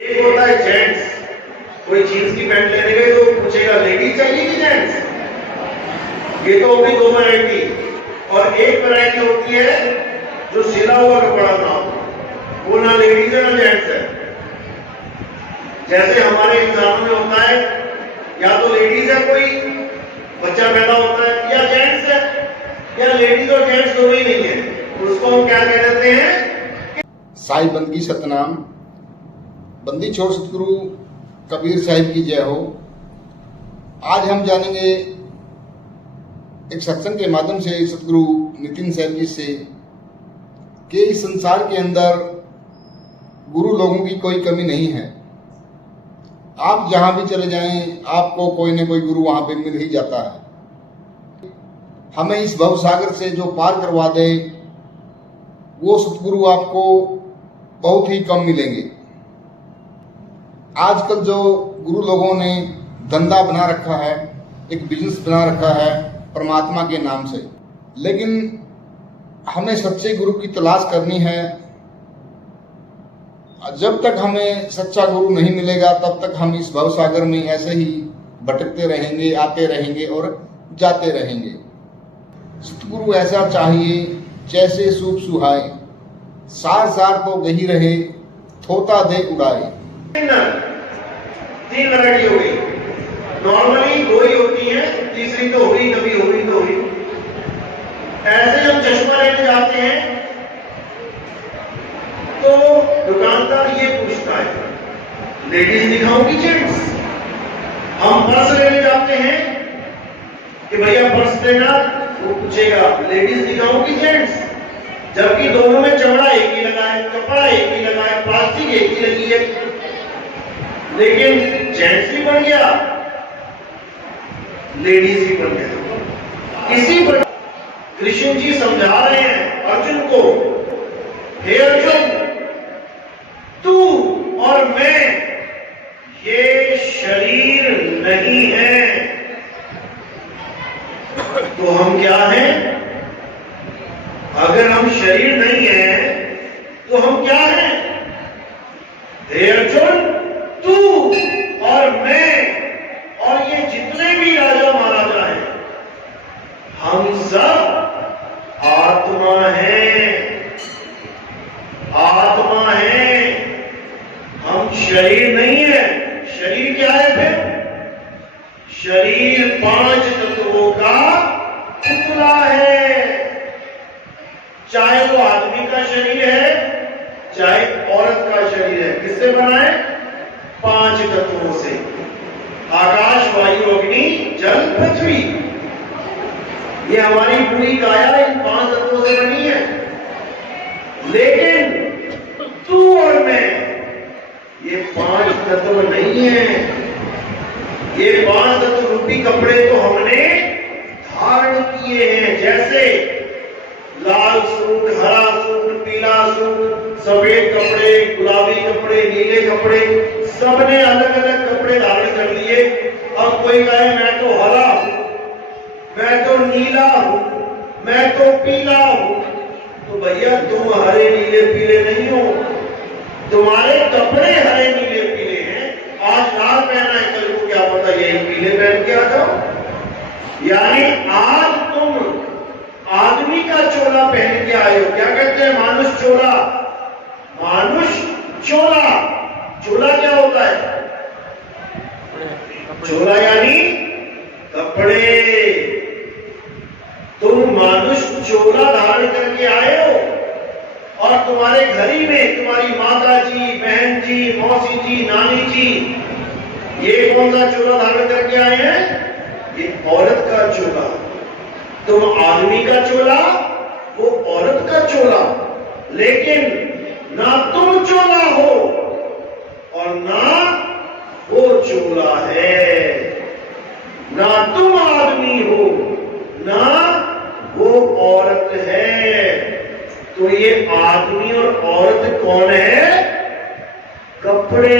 एक होता है जेंट्स, कोई जीन्स की पैंट लेने गए तो पूछेगा लेडीज चाहिए कि जेंट्स। ये तो होगी दो वैरायटी। और एक वैरायटी होती है जो सिला हुआ कपड़ा ना हो, वो ना लेडीज है ना जेंट्स है। जैसे हमारे इंसानों में होता है या तो लेडीज है कोई बच्चा पैदा होता है, या जेंट्स है, या लेडीज और जेंट्स दोनों ही नहीं है, उसको हम क्या कह देते हैं? साई बंदगी सतनाम। बंदी छोड़ सतगुरु कबीर साहिब की जय हो। आज हम जानेंगे एक सत्संग के माध्यम से सतगुरु नितिन साहब जी से कि इस संसार के अंदर गुरु लोगों की कोई कमी नहीं है। आप जहां भी चले जाएं आपको कोई न कोई गुरु वहां पे मिल ही जाता है। हमें इस भवसागर से जो पार करवा दे वो सतगुरु आपको बहुत ही कम मिलेंगे। आजकल जो गुरु लोगों ने धंधा बना रखा है, एक बिजनेस बना रखा है परमात्मा के नाम से, लेकिन हमें सच्चे गुरु की तलाश करनी है। जब तक हमें सच्चा गुरु नहीं मिलेगा तब तक हम इस भवसागर में ऐसे ही भटकते रहेंगे, आते रहेंगे और जाते रहेंगे। सतगुरु ऐसा चाहिए जैसे सूप सुहाए, सार सार तो गही रहे, थोता दे उड़ाए। तीन वैरायटी हो गई, नॉर्मली दो ही होती है, तीसरी तो हुई कभी हुई तो हुई। ऐसे हम चश्मा लेने जाते हैं तो दुकानदार ये पूछता है लेडीज दिखाऊंगी जेंट्स। हम पर्स लेने जाते हैं कि भैया पर्स देना, वो पूछेगा लेडीज दिखाऊंगी जेंट्स, जबकि दोनों में चमड़ा एक ही लगा है, कपड़ा एक ही लगा है, प्लास्टिक एक ही लगी है, लेकिन जेंट्स भी बन गया, लेडीज भी बन गया। इसी पर कृष्ण जी समझा रहे हैं अर्जुन को, हे अर्जुन तू और मैं ये शरीर नहीं है, तो हम क्या हैं? अगर हम शरीर नहीं है तो हम क्या हैं? हे अर्जुन तू और मैं और ये जितने भी राजा महाराजा हैं, हम सब आत्मा हैं, आत्मा है, हम शरीर नहीं है। शरीर क्या है फिर? शरीर पांच तत्वों का पुतला है। चाहे वो आदमी का शरीर है चाहे औरत का शरीर है, किससे बना है? पांच तत्वों से, आकाश वायु अग्नि जल पृथ्वी। ये हमारी पूरी काया इन पांच तत्वों से बनी है। लेकिन तू और मैं ये पांच तत्व नहीं है। ये पांच तत्व रूपी कपड़े तो हमने धारण किए हैं, जैसे लाल सूट, हरा सूट, पीला सूट, सफेद कपड़े, गुलाबी कपड़े, नीले कपड़े, सबने अलग अलग कपड़े धारण कर लिए। अब कोई कहे मैं तो हरा हूं, मैं तो नीला हूं, मैं तो पीला हूं, तो भैया तुम हरे नीले पीले नहीं हो, तुम्हारे कपड़े हरे नीले पीले हैं। आज लाल पहना है, कल को क्या पता यही पीले पहन के आ जाओ। यानी आज तुम आदमी का चोला पहन के आए हो। क्या कहते हैं? मानुष चोला। मानुष चोला, चोला क्या होता है? चोला यानी कपड़े। तुम मानुष चोला धारण करके आए हो और तुम्हारे घर ही में तुम्हारी माता जी, बहन जी, मौसी जी, नानी जी, ये कौन सा चोला धारण करके आए हैं? ये औरत का चोला। तुम आदमी का चोला, वो औरत का चोला। लेकिन ना तुम चोला हो और ना वो चोला है, ना तुम आदमी हो ना वो औरत है। तो ये आदमी और औरत कौन है? कपड़े।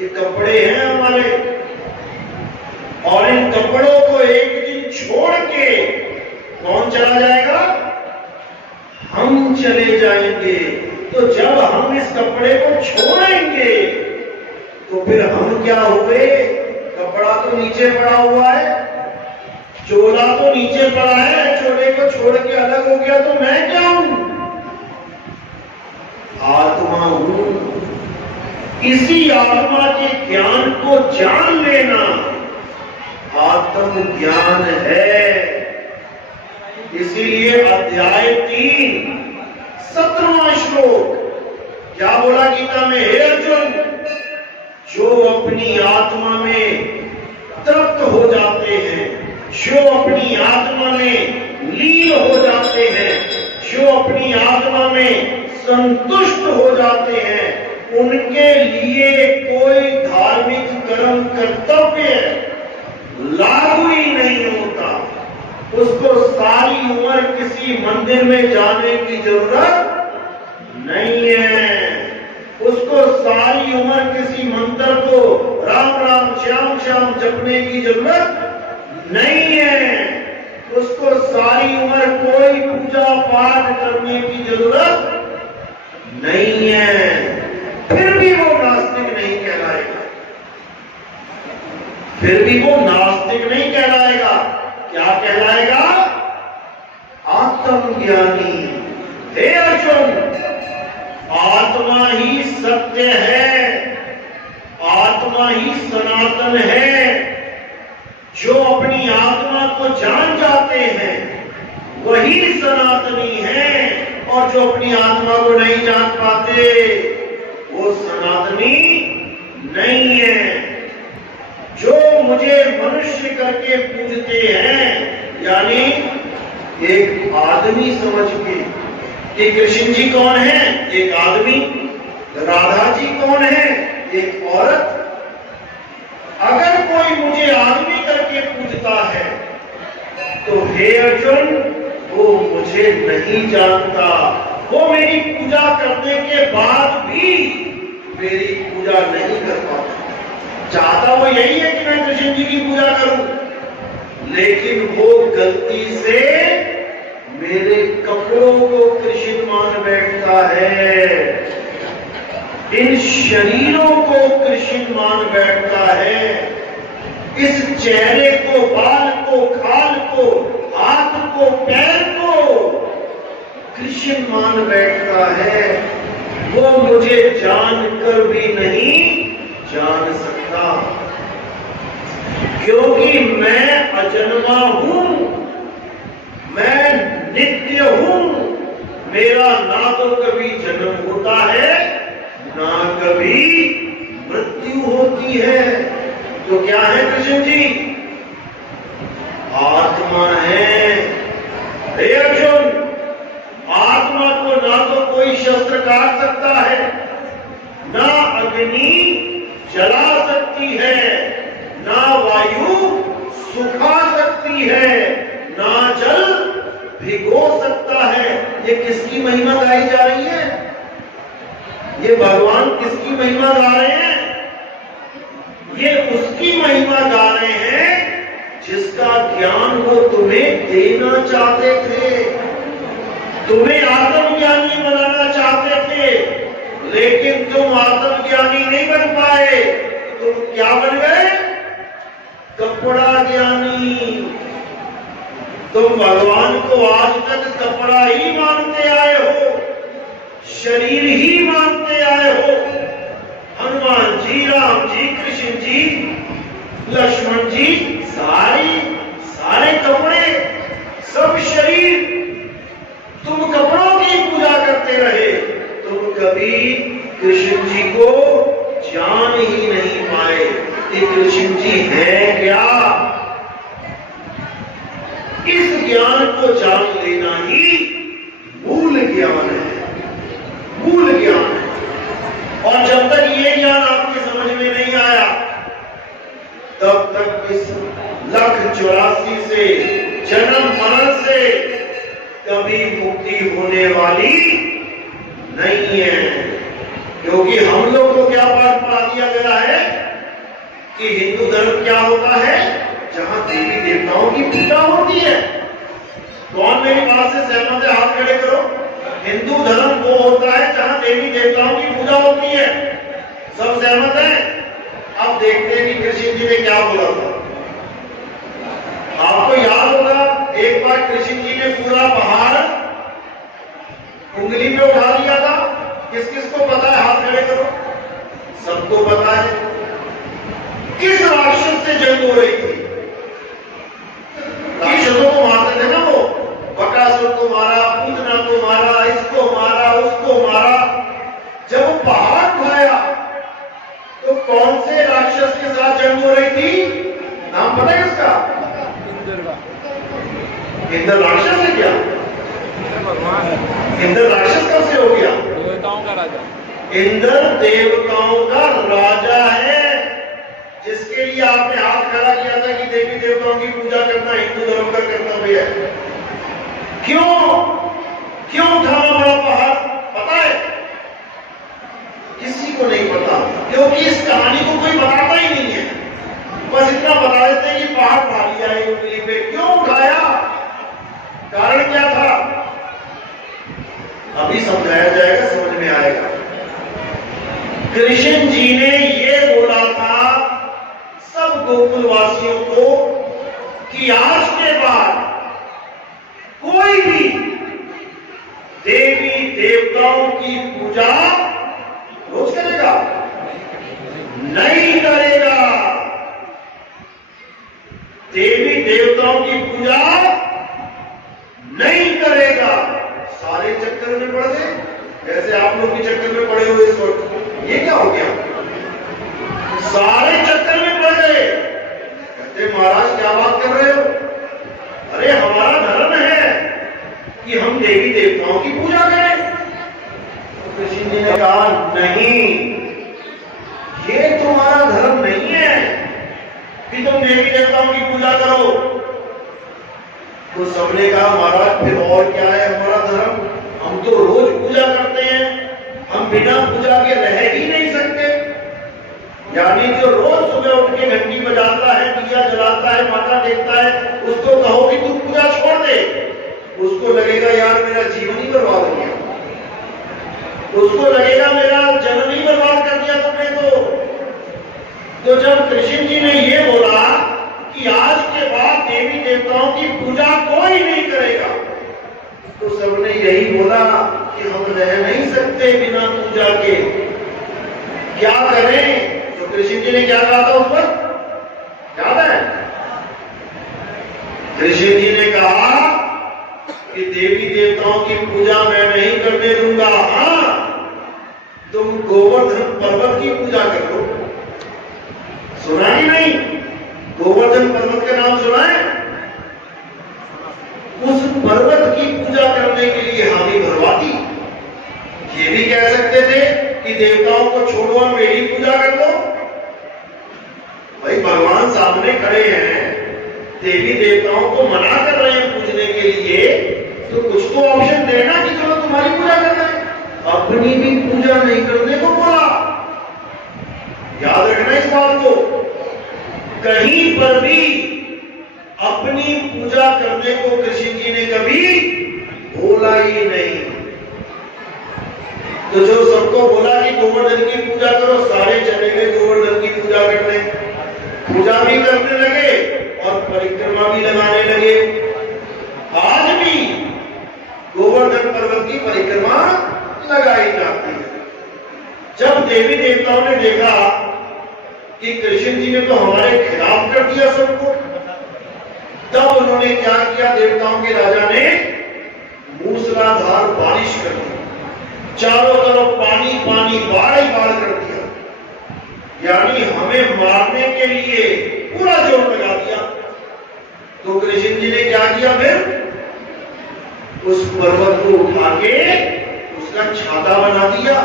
ये कपड़े हैं हमारे, और इन कपड़ों को एक दिन छोड़ के कौन चला जाएगा? हम चले जाएंगे। तो तो जब हम इस कपड़े को छोड़ेंगे तो फिर हम क्या हुए? कपड़ा तो नीचे पड़ा हुआ है, चोला तो नीचे पड़ा है, चोले को छोड़ के अलग हो गया तो मैं क्या हूं? आत्मा हूं। इसी आत्मा के ज्ञान को जान लेना आत्म ज्ञान है। इसीलिए अध्याय 3 17वां श्लोक क्या बोला गीता में? हे अर्जुन, जो अपनी आत्मा में तृप्त हो जाते हैं, जो अपनी आत्मा में लीन हो जाते हैं, जो अपनी आत्मा में संतुष्ट हो जाते हैं, उनके लिए कोई धार्मिक कर्म कर्तव्य लागू ही नहीं होता। उसको सारी उम्र किसी मंदिर में जाने की जरूरत नहीं है। उसको सारी उम्र किसी मंत्र को राम राम श्याम श्याम जपने की जरूरत नहीं है। उसको सारी उम्र कोई पूजा पाठ करने की जरूरत नहीं है। फिर भी वो नास्तिक नहीं कहलाएगा। फिर भी वो नास्तिक नहीं कहलाएगा। क्या कहलाएगा? आत्मज्ञानी। हे अर्जुन, आत्मा ही सत्य है, आत्मा ही सनातन है। जो अपनी आत्मा को जान जाते हैं वही सनातनी है, और जो अपनी आत्मा को नहीं जान पाते वो सनातनी नहीं है। जो मुझे मनुष्य करके पूजते हैं, यानी एक आदमी समझ के कि कृष्ण जी कौन है? एक आदमी। राधा जी कौन है? एक औरत। अगर कोई मुझे आदमी करके पूजता है तो हे अर्जुन, वो मुझे नहीं जानता। वो मेरी पूजा करने के बाद भी मेरी पूजा नहीं कर पाता। चाहता वो यही है कि मैं कृष्ण जी की पूजा करूं, लेकिन वो गलती से मेरे कपड़ों को कृष्ण मान बैठता है, इन शरीरों को कृष्ण मान बैठता है, इस चेहरे को, बाल को, खाल को, हाथ को, पैर को कृष्ण मान बैठता है। वो मुझे जानकर भी नहीं जान सकता, क्योंकि मैं अजन्मा हूं, मैं नित्य हूं। मेरा ना तो कभी जन्म होता है ना कभी मृत्यु होती है। तो क्या है कृष्ण जी? आत्मा है। हे अर्जुन, आत्मा को ना तो कोई शस्त्र काट सकता है, ना अग्नि जला सकती है, ना वायु सुखा सकती है, ना जल भिगो सकता है। ये किसकी महिमा गाई जा रही है? ये भगवान किसकी महिमा गा रहे हैं? ये उसकी महिमा गा रहे हैं जिसका ज्ञान वो तुम्हें देना चाहते थे, तुम्हें आत्मज्ञानी बनाना चाहते थे, लेकिन तुम आत्मज्ञानी नहीं बन पाए। तुम क्या बन गए? कपड़ा ज्ञानी। तुम भगवान को आज तक कपड़ा ही मानते आए हो, शरीर ही मानते आए हो। हनुमान जी, राम जी, कृष्ण जी, लक्ष्मण जी, सारे कपड़े, सब शरीर, तुम कपड़ों की पूजा करते रहे। तुम कभी कृष्ण जी को जान ही नहीं पाए कि कृष्ण जी हैं क्या। इस ज्ञान को जान लेना ही मूल ज्ञान है, मूल ज्ञान है। और जब तक ये ज्ञान आपकी समझ में नहीं आया, तब तक इस 1,84 से, जन्म मरण से कभी मुक्ति होने वाली नहीं है। क्योंकि हम लोग को क्या पाठ पढ़ा दिया गया है कि हिंदू धर्म क्या होता है? जहां देवी देवताओं की पूजा होती है। कौन मेरी बात से सहमत है? हाथ खड़े करो। हिंदू धर्म वो होता है जहां देवी देवताओं की पूजा होती है। सब सहमत हैं? अब देखते हैं कि कृष्ण जी ने क्या बोला था। आपको याद होगा एक बार कृष्ण जी ने पूरा पहाड़ उंगली पे उठा लिया था। किस किस को पता है? हाथ खड़े करो। सबको पता है। किस राक्षस से जंग हो रही थी? राक्षसों को मारते थे ना वो। बकासुर को मारा, पूतना को मारा, इसको मारा, उसको मारा। जब वो पहाड़ उठाया तो कौन से राक्षस के साथ जंग हो रही थी? नाम पता है इसका? इंद्र राक्षस है क्या? इंद्र राक्षस कब से हो गया? देवताओं का राजा। इंद्र देवताओं का राजा है, जिसके लिए आपने हाथ खड़ा किया था कि देवी देवताओं की पूजा करना हिंदू धर्म का कर्तव्य है। क्यों उठाना बड़ा पहाड़? पता है? किसी को नहीं पता, क्योंकि इस कहानी को कोई बताता ही नहीं है। बस इतना बता देते हैं कि पहाड़ उठा लिया है उंगली पे। क्यों उठाया? कारण क्या था? अभी समझाया जाएगा, समझ में आएगा। कृष्ण जी ने ये बोला था सब गोकुलवासियों को कि आज के बाद कोई भी देवी देवताओं की पूजा रोज करेगा नहीं करेगा। देवी देवताओं की पूजा नहीं करेगा। सारे चक्कर में पड़ गए, जैसे आप लोग के चक्कर में पड़े हुए इस वक्त। ये क्या हो गया? सारे चक्कर में पड़ गए। कहते महाराज क्या बात कर रहे हो? अरे हमारा धर्म है कि हम देवी देवताओं की पूजा करें। तो कृष्ण जी ने कहा नहीं, ये तुम्हारा धर्म नहीं है कि तुम देवी देवताओं की पूजा करो। तो सबने कहा महाराज फिर और क्या है हमारा धर्म? हम तो रोज पूजा करते हैं, हम बिना पूजा के रह ही नहीं सकते। यानी जो रोज सुबह उठ के घंटी बजाता है, दिया जलाता है, माता देखता है, उसको कहो कि तू पूजा छोड़ दे, उसको लगेगा यार मेरा जीवन ही बर्बाद हो गया। उसको लगेगा मेरा जन्म ही बर्बाद कर दिया तुमने। तो जब कृष्ण जी ने ये बोला कि आज के बाद देवी देवताओं की पूजा कोई नहीं करेगा, तो सबने यही बोला कि हम रह नहीं सकते बिना पूजा के। क्या करें? तो कृष्ण जी ने क्या कहा था उस पर? याद है? कृष्ण जी ने कहा कि देवी देवताओं की पूजा मैं नहीं करने दूंगा। हाँ, तुम गोवर्धन पर्वत की पूजा करो। सुना ही नहीं? गोवर्धन पर्वत का नाम सुना है? उस पर्वत की पूजा करने के लिए हामी भरवाती। ये भी कह सकते थे कि देवताओं को छोड़ो और मेरी पूजा कर दो। भाई भगवान सामने खड़े हैं, देवी देवताओं को मना कर रहे हैं पूजने के लिए, तो कुछ तो ऑप्शन देना कि चलो तुम्हारी पूजा करना है। अपनी भी पूजा नहीं करने को बोला। याद रखना इस बात को। कहीं पर भी अपनी पूजा करने को कृष्ण जी ने कभी बोला ही नहीं। तो जो सबको बोला कि गोवर्धन की पूजा करो, सारे चले गए गोवर्धन की पूजा करने। पूजा भी करने लगे और परिक्रमा भी लगाने लगे। आज भी गोवर्धन पर्वत की परिक्रमा लगाई जाती है। जब देवी देवताओं ने देखा कि कृष्ण जी ने तो हमारे खिलाफ कर दिया सबको, तब उन्होंने क्या किया? देवताओं के राजा ने मूसलाधार बारिश कर दी। चारों तरफ पानी पानी, बाढ़ ही बाढ़ कर दिया। यानी हमें मारने के लिए पूरा जोर लगा दिया। तो कृष्ण जी ने क्या किया? फिर उस पर्वत को उठा के उसका छाता बना दिया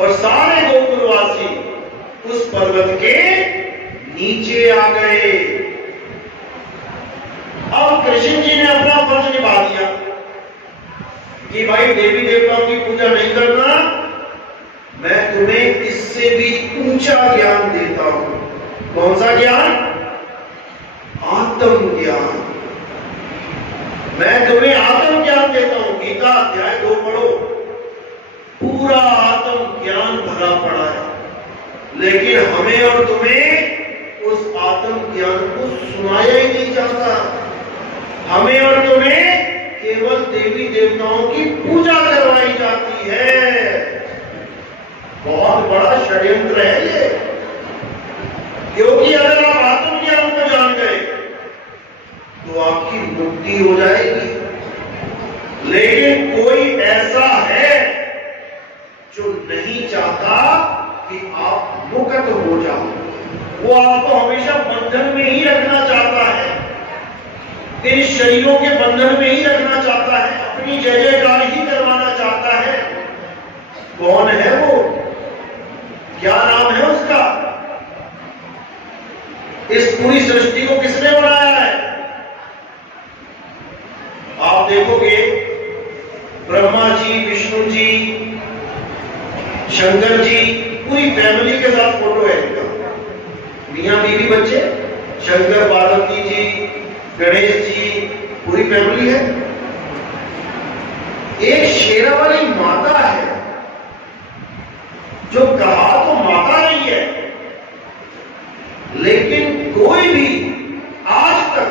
और सारे गोकुलवासी उस पर्वत के नीचे आ गए। अब कृष्ण जी ने अपना फर्ज निभा दिया कि भाई देवी देवताओं की पूजा नहीं करना, मैं तुम्हें इससे भी ऊंचा ज्ञान देता हूं। कौन सा ज्ञान? आत्म ज्ञान। मैं तुम्हें आत्म ज्ञान देता हूं कि गीता अध्याय 2 पढ़ो, पूरा आत्म ज्ञान भरा पड़ा है, लेकिन हमें और तुम्हें उस आत्म ज्ञान को सुनाया ही नहीं जाता। हमें और तुम्हें केवल देवी देवताओं की पूजा करवाई जाती है। बहुत बड़ा षड्यंत्र है ये, क्योंकि अगर आप आत्मज्ञान को जान गए तो आपकी मुक्ति हो जाएगी। लेकिन कोई ऐसा है जो नहीं चाहता कि आप मुक्त हो जाओ, वो आपको हमेशा बंधन में ही रखना चाहता है, इन शरीरों के बंधन में ही रखना चाहता है, अपनी जय जयकार ही करवाना चाहता है। कौन है वो? क्या नाम है उसका? इस पूरी सृष्टि को किसने बनाया है? आप देखोगे ब्रह्मा जी, विष्णु जी, शंकर जी, पूरी फैमिली के साथ फोटो है इनका, मियां बीवी बच्चे, शंकर पार्वती जी, गणेश जी, पूरी फैमिली है। एक शेरावाली माता है जो कहा तो माता नहीं है, लेकिन कोई भी आज तक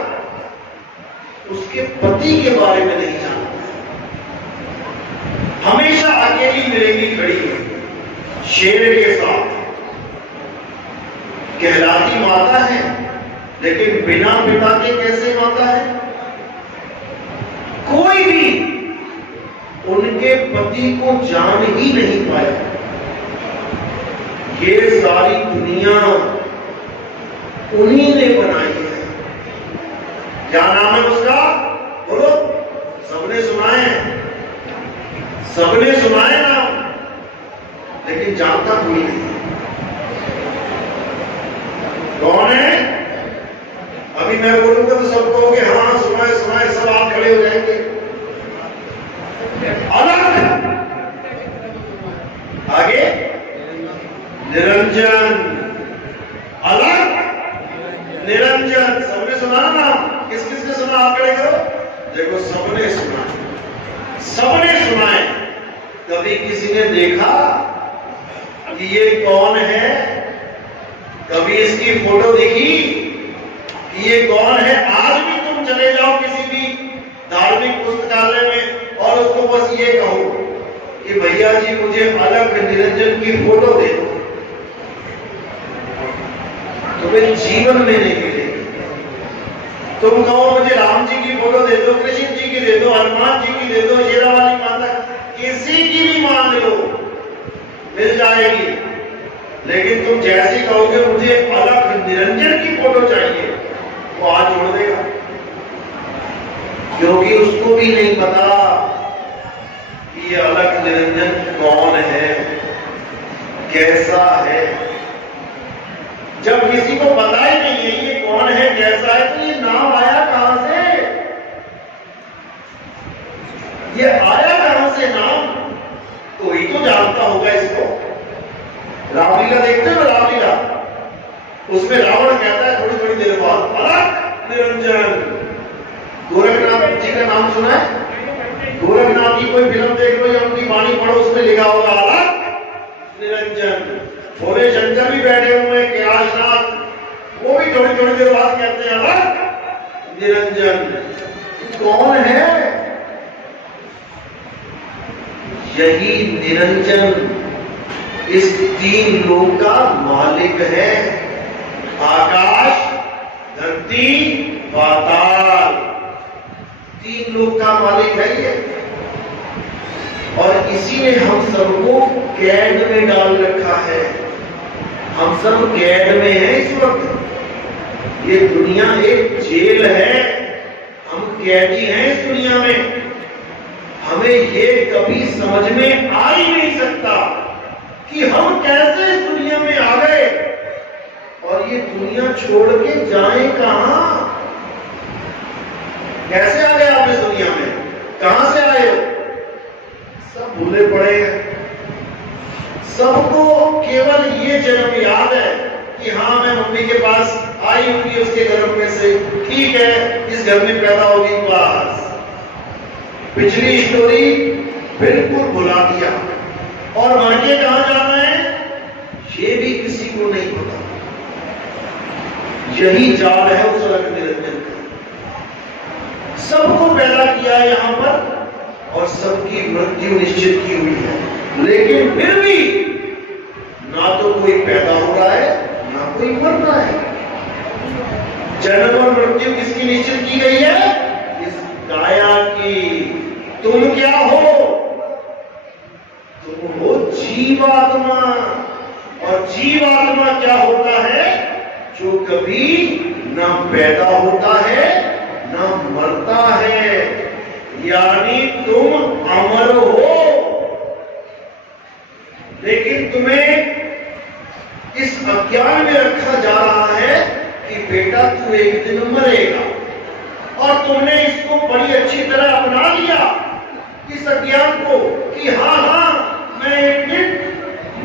उसके पति के बारे में नहीं जानता। हमेशा अकेली मिलेगी खड़ी है शेर के साथ, कहलाती माता है, लेकिन बिना पिता के कैसे माता है? कोई भी उनके पति को जान ही नहीं पाया। ये सारी दुनिया उन्हीं ने बनाई है। क्या नाम है उसका? बोलो, सबने सुना है, सबने सुना है नाम, लेकिन जानता कोई नहीं। कौन है? अभी मैं बोलूंगा तो सब कहोगे हाँ सुनाए सुनाए, सब आप खड़े हो जाएंगे। अलग आगे निरंजन, अलग निरंजन, सबने सुना ना? किस किस ने सुना? आप खड़े करो। देखो सबने सुना, सबने सुना है। कभी किसी ने देखा कि ये कौन है? कभी इसकी फोटो देखी कि ये कौन है? आज भी तुम चले जाओ किसी भी धार्मिक पुस्तकालय में और उसको बस ये कहो कि भैया जी मुझे अलग निरंजन की फोटो दे दो, तुम्हें जीवन में नहीं मिलेगी। तुम कहो मुझे राम जी की फोटो दे दो, कृष्ण जी की दे दो, हनुमान जी की दे दो, शेरावाली माता, किसी की भी मांग लो, मिल जाएगी। लेकिन तुम जैसे कहोगे मुझे अलग निरंजन की फोटो चाहिए, वो हाथ जोड़ देगा, क्योंकि उसको भी नहीं पता कि ये अलग निरंजन कौन है, कैसा है। जब किसी को पता ही नहीं है ये कौन है, कैसा है, तो ये नाम आया कहां से? ये आया कहां से नाम? कोई तो जानता होगा इसको। रामलीला देखते हो? रामलीला, उसमें रावण कहता है थोड़ी थोड़ी देर बाद अलग निरंजन। गोरखनाथ जी का नाम सुना है? गोरखनाथ की कोई फिल्म देख लो या उनकी वाणी पढ़ो, उसमें लिखा होगा अलग निरंजन। भोले शंकर भी बैठे हुए हैं, कैलाशनाथ, वो भी थोड़ी थोड़ी देर बाद कहते हैं अलग निरंजन। कौन है? यही निरंजन इस तीन लोक का मालिक है। आकाश, धरती, पाताल, तीन लोक का मालिक है ये। और इसी ने हम सबको कैद में डाल रखा है। हम सब कैद में हैं इस वक्त। ये दुनिया एक जेल है, हम कैदी हैं इस दुनिया में। हमें ये कभी समझ में आ ही नहीं सकता कि हम कैसे इस दुनिया में आ गए और ये दुनिया छोड़ के जाएं कहां। कैसे आ गए आप इस दुनिया में? कहां से आए हो? सब भूले पड़े हैं। सबको केवल ये जन्म याद है कि हाँ मैं मम्मी के पास आई होगी, उसके गर्भ में से, ठीक है, इस घर में पैदा होगी, बस। पिछली स्टोरी बिल्कुल भुला दिया और आगे कहां जाना है ये भी किसी को नहीं पता। यही जाल है उस अलग निरंजन का। सबको पैदा किया है यहां पर और सबकी मृत्यु निश्चित की हुई है, लेकिन फिर भी ना तो कोई पैदा हो रहा है ना कोई मर रहा है। जन्म और मृत्यु किसकी निश्चित की गई है? इस काया की। तुम क्या हो? तुम हो जीवात्मा। और जीवात्मा क्या होता है? जो कभी ना पैदा होता है ना मरता है, यानी तुम अमर हो। लेकिन तुम्हें इस अज्ञान में रखा जा रहा है कि बेटा तू एक दिन मरेगा, और तुमने इसको बड़ी अच्छी तरह अपना लिया इस अज्ञान को कि हाँ हाँ मैं एक दिन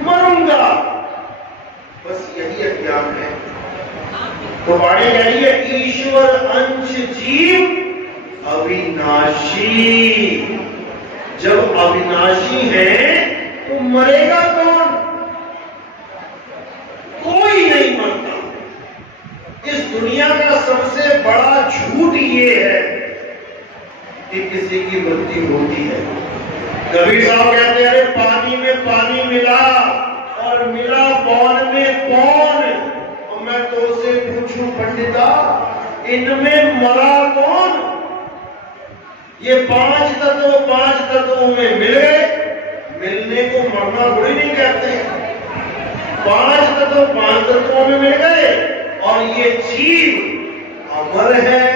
मरूंगा। बस यही अज्ञान है। तो बाणी कह रही है ईश्वर अंश जीव अविनाशी। जब अविनाशी है तो मरेगा कौन? कोई नहीं मरता। इस दुनिया का सबसे बड़ा झूठ ये है कि किसी की मृत्यु होती है। कबीर साहब कहते हैं अरे पानी में पानी मिला और मिला पौन में पौन, और मैं तो से पूछूं पंडिता इनमें मरा कौन? ये पांच तत्वों में मिल गए। मिलने को मरना बुरी नहीं कहते। पांच तत्वों में मिल गए और ये जीव अमर है,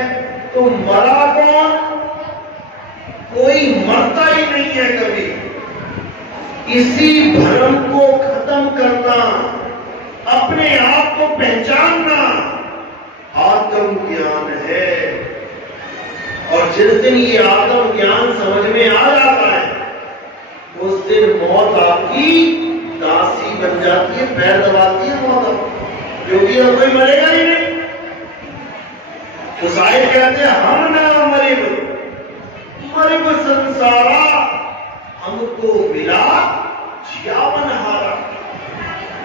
तो मरा कौन? कोई मरता ही नहीं है कभी। इसी भ्रम को खत्म करना, अपने आप को पहचानना आत्मज्ञान है। और जिस दिन ये आत्मज्ञान समझ में आ जाता है उस दिन मौत आपकी दासी बन जाती है, पैर दबाती है मौत, क्योंकि अब कोई मरेगा ही नहीं। तो साहिब कहते हैं हम ना मरे मरे को संसारा, हमको मिला जीवन हारा।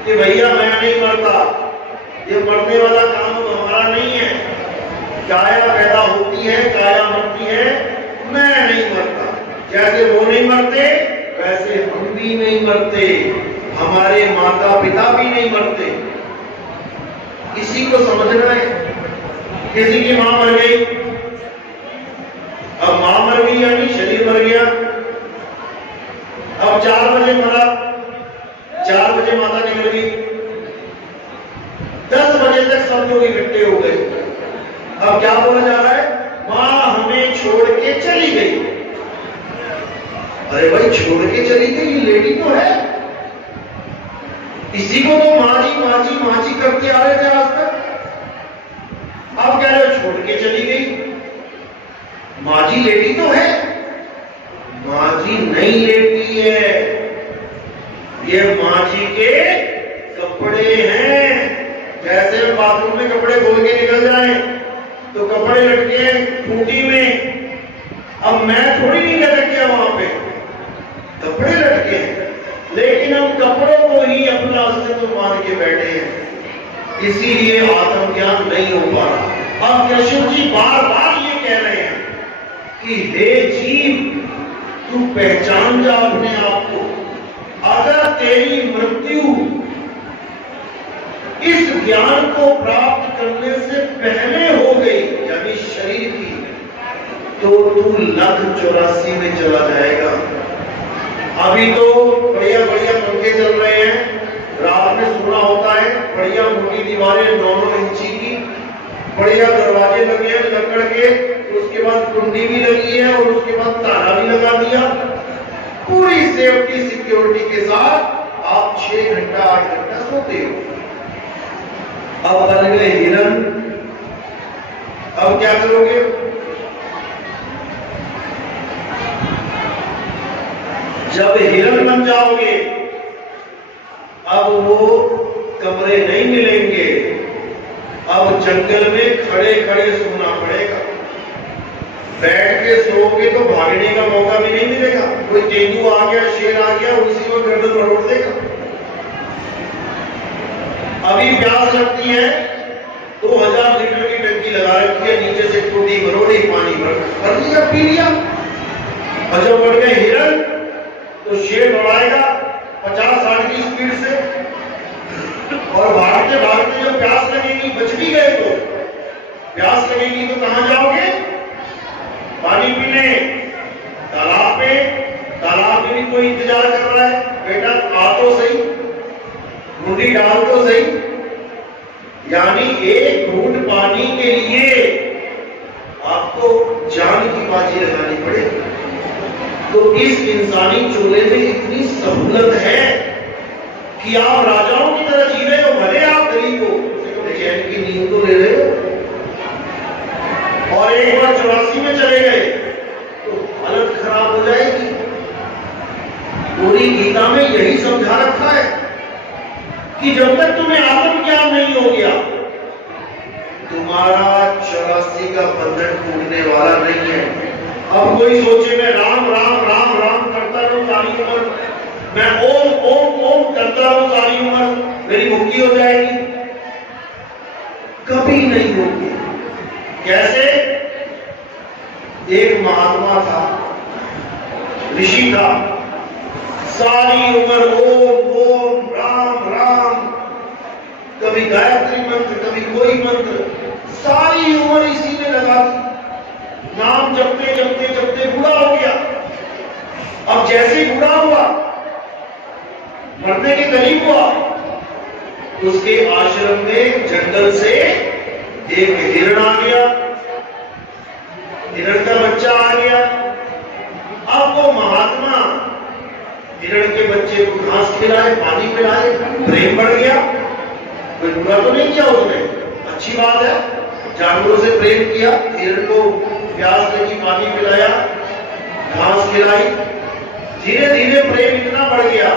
कि भैया मैं नहीं मरता, ये मरने वाला काम हमारा नहीं है। काया पैदा होती है, काया मरती है, मैं नहीं मरता। जैसे वो नहीं मरते वैसे हम भी नहीं मरते, हमारे माता पिता भी नहीं मरते। इसी को समझना है। किसी की मां मर गई, अब मां मर गई यानी शरीर मर गया। अब 4 बजे मरा, 4 बजे माता निकल गई, 10 बजे तक सब लोग इकट्ठे हो गए। अब क्या बोला जा रहा है? मां हमें छोड़ के चली गई। अरे भाई छोड़ के चली गई, लेडी तो है। इसी को तो माजी करते आ रहे थे आज तक। अब कह रहे छोड़ के चली गई। माजी लेटी तो है, माजी नहीं लेटी है, ये माजी के कपड़े हैं। जैसे बाथरूम में कपड़े खोल के निकल जाए तो कपड़े लटके खूंटी में। अब मैं थोड़ी नहीं लटक गया वहां पे, कपड़े लटके हैं, लेकिन हम कपड़ों को ही अपना अस्तित्व मान के बैठे हैं। इसीलिए आत्मज्ञान नहीं हो पा रहा। अब कृष्ण जी बार बार ये कह रहे हैं कि हे जीव तू पहचान जा अपने आप को। अगर तेरी मृत्यु इस ज्ञान को प्राप्त करने से पहले हो गई यानी शरीर की, तो तू 1,84 में चला जाएगा। अभी तो बढ़िया बढ़िया पंखे चल रहे हैं, रात में सोना होता है, बढ़िया मोटी दीवारें 9-9 इंची की, बढ़िया दरवाजे लगे हैं लकड़ के, उसके बाद कुंडी भी लगी है और उसके बाद ताला भी लगा दिया। पूरी सेफ्टी सिक्योरिटी के साथ आप 6 घंटा 8 घंटा सोते हो। अब बन गए हिरन, अब क्या करोगे? जब हिरन बन जाओगे अब वो कमरे नहीं मिलेंगे, अब जंगल में खड़े खड़े सोना पड़ेगा। बैठ के सोओगे तो भागने का मौका भी नहीं मिलेगा। कोई तेंदुआ आ गया, शेर आ गया, उसी को गर्दन मरोड़ देगा। अभी प्यास लगती है, 2000 लीटर की टंकी लगा रखी है, नीचे से टूटी भरोड़ी पानी भर लिया, पी लिया। और जब बढ़ गए हिरण तो शेर दौड़ाएगा 50-60 की स्पीड से, और भागते भागते जब प्यास लगेगी, बच भी गए तो प्यास लगेगी तो कहां जाओगे? पानी पीने तालाब पे। तालाब में भी कोई इंतजार कर रहा है, बेटा आ तो सही, बूंदी डाल तो सही। यानी एक घूंट पानी के लिए आपको जान की बाजी लगानी पड़ेगी। तो इस इंसानी चूल्हे में इतनी सहूलत है कि आप राजाओं की तरह जी रहे हो, भले आप गरीब हो, चैन की नींद तो ले रहे हो। और एक बार 84 में चले गए तो हालत खराब हो जाएगी। पूरी गीता में यही समझा रखा है कि जब तक तुम्हें आत्मज्ञान नहीं हो गया, तुम्हारा 84 का बंधन टूटने वाला नहीं है। अब कोई सोचे मैं राम राम राम राम करता रहूं सारी उम्र, मैं ओम ओम ओम करता रहूं सारी उम्र, मेरी मुक्ति हो जाएगी? कभी नहीं होगी। कैसे? एक महात्मा था, ऋषि था, सारी उम्र ओम ओम राम राम, कभी गायत्री मंत्र, कभी कोई मंत्र, सारी उम्र इसी में लगा दी। नाम जपते जपते जपते बूढ़ा हो गया। अब जैसे ही बूढ़ा हुआ, मरने के करीब हुआ, उसके आश्रम में जंगल से एक हिरण आ गया, हिरण का बच्चा आ गया। अब वो महात्मा हिरण के बच्चे को घास खिलाए, पानी पिलाए, प्रेम बढ़ गया। कोई बुरा तो नहीं किया उसने, अच्छी बात है, जानवरों से प्रेम किया, हिरण को प्यास लगी, पानी पिलाया, घास खिलाई। धीरे धीरे प्रेम इतना बढ़ गया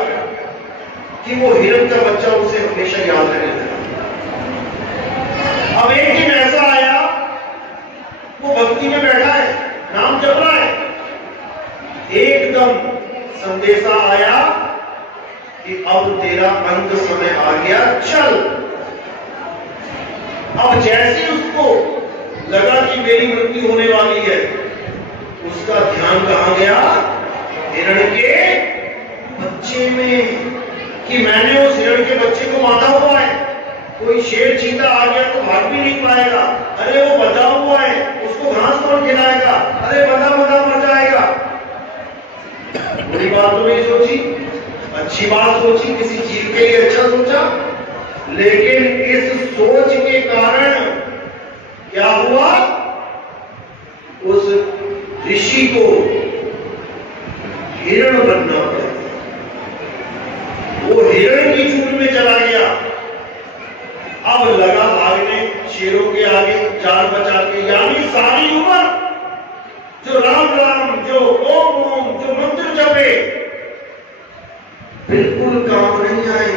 कि वो हिरण का बच्चा उसे हमेशा याद रहने लगा। अब एक दिन ऐसा आया, वो भक्ति में बैठा है, नाम जप रहा है, एकदम संदेशा आया कि अब तेरा अंत समय आ गया, चल। अब जैसे उसको लगा कि मेरी मृत्यु होने वाली है, उसका ध्यान कहां गया? हिरण के बच्चे में, कि मैंने उस हिरण के बच्चे को बांधा हुआ है, कोई शेर चीता आ गया तो भाग भी नहीं पाएगा, अरे वो बंधा हुआ है, उसको घास कौन खिलाएगा, अरे बंधा बंधा मर जाएगा। बुरी बात तो नहीं सोची, अच्छी बात सोची, किसी जीव के लिए अच्छा सोचा। लेकिन इस सोच के कारण क्या हुआ? उस ऋषि को हिरण बनना पड़ा। वो हिरण की चूल में चला गया। अब लगा भागने शेरों के आगे, जान बचा के। यानी सारी उम्र जो राम राम, जो ओम ओम, जो मंत्र जपे, बिल्कुल काम नहीं आए।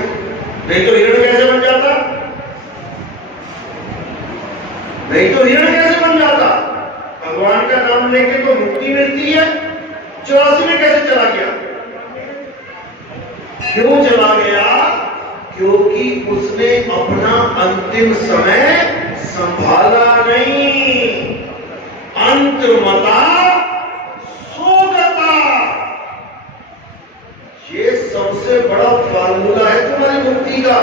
नहीं तो हिरण कैसे बन जाता? नहीं तो हिरण कैसे बन जाता? भगवान का नाम लेके तो मुक्ति मिलती है, 84 में कैसे चला गया? क्यों चला गया? क्योंकि उसने अपना अंतिम समय संभाला नहीं। अंत मता सोगता, ये सबसे बड़ा फार्मूला है तुम्हारी मुक्ति का।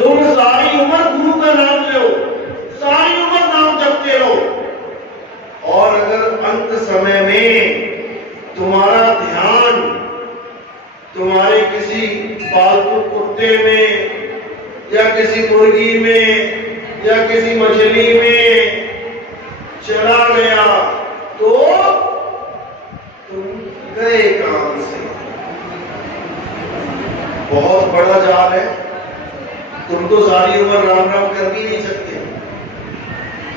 तुम सारी उम्र गुरु का नाम लो, सारी उम्र नाम जपते रहो, और अगर अंत समय में तुम्हारा ध्यान तुम्हारे किसी पालतू कुत्ते में, या किसी मुर्गी में, या किसी मछली में चला गया, तो तुम गए काम से। बहुत बड़ा जाल है, तुम तो सारी उम्र राम राम कर भी नहीं सकते।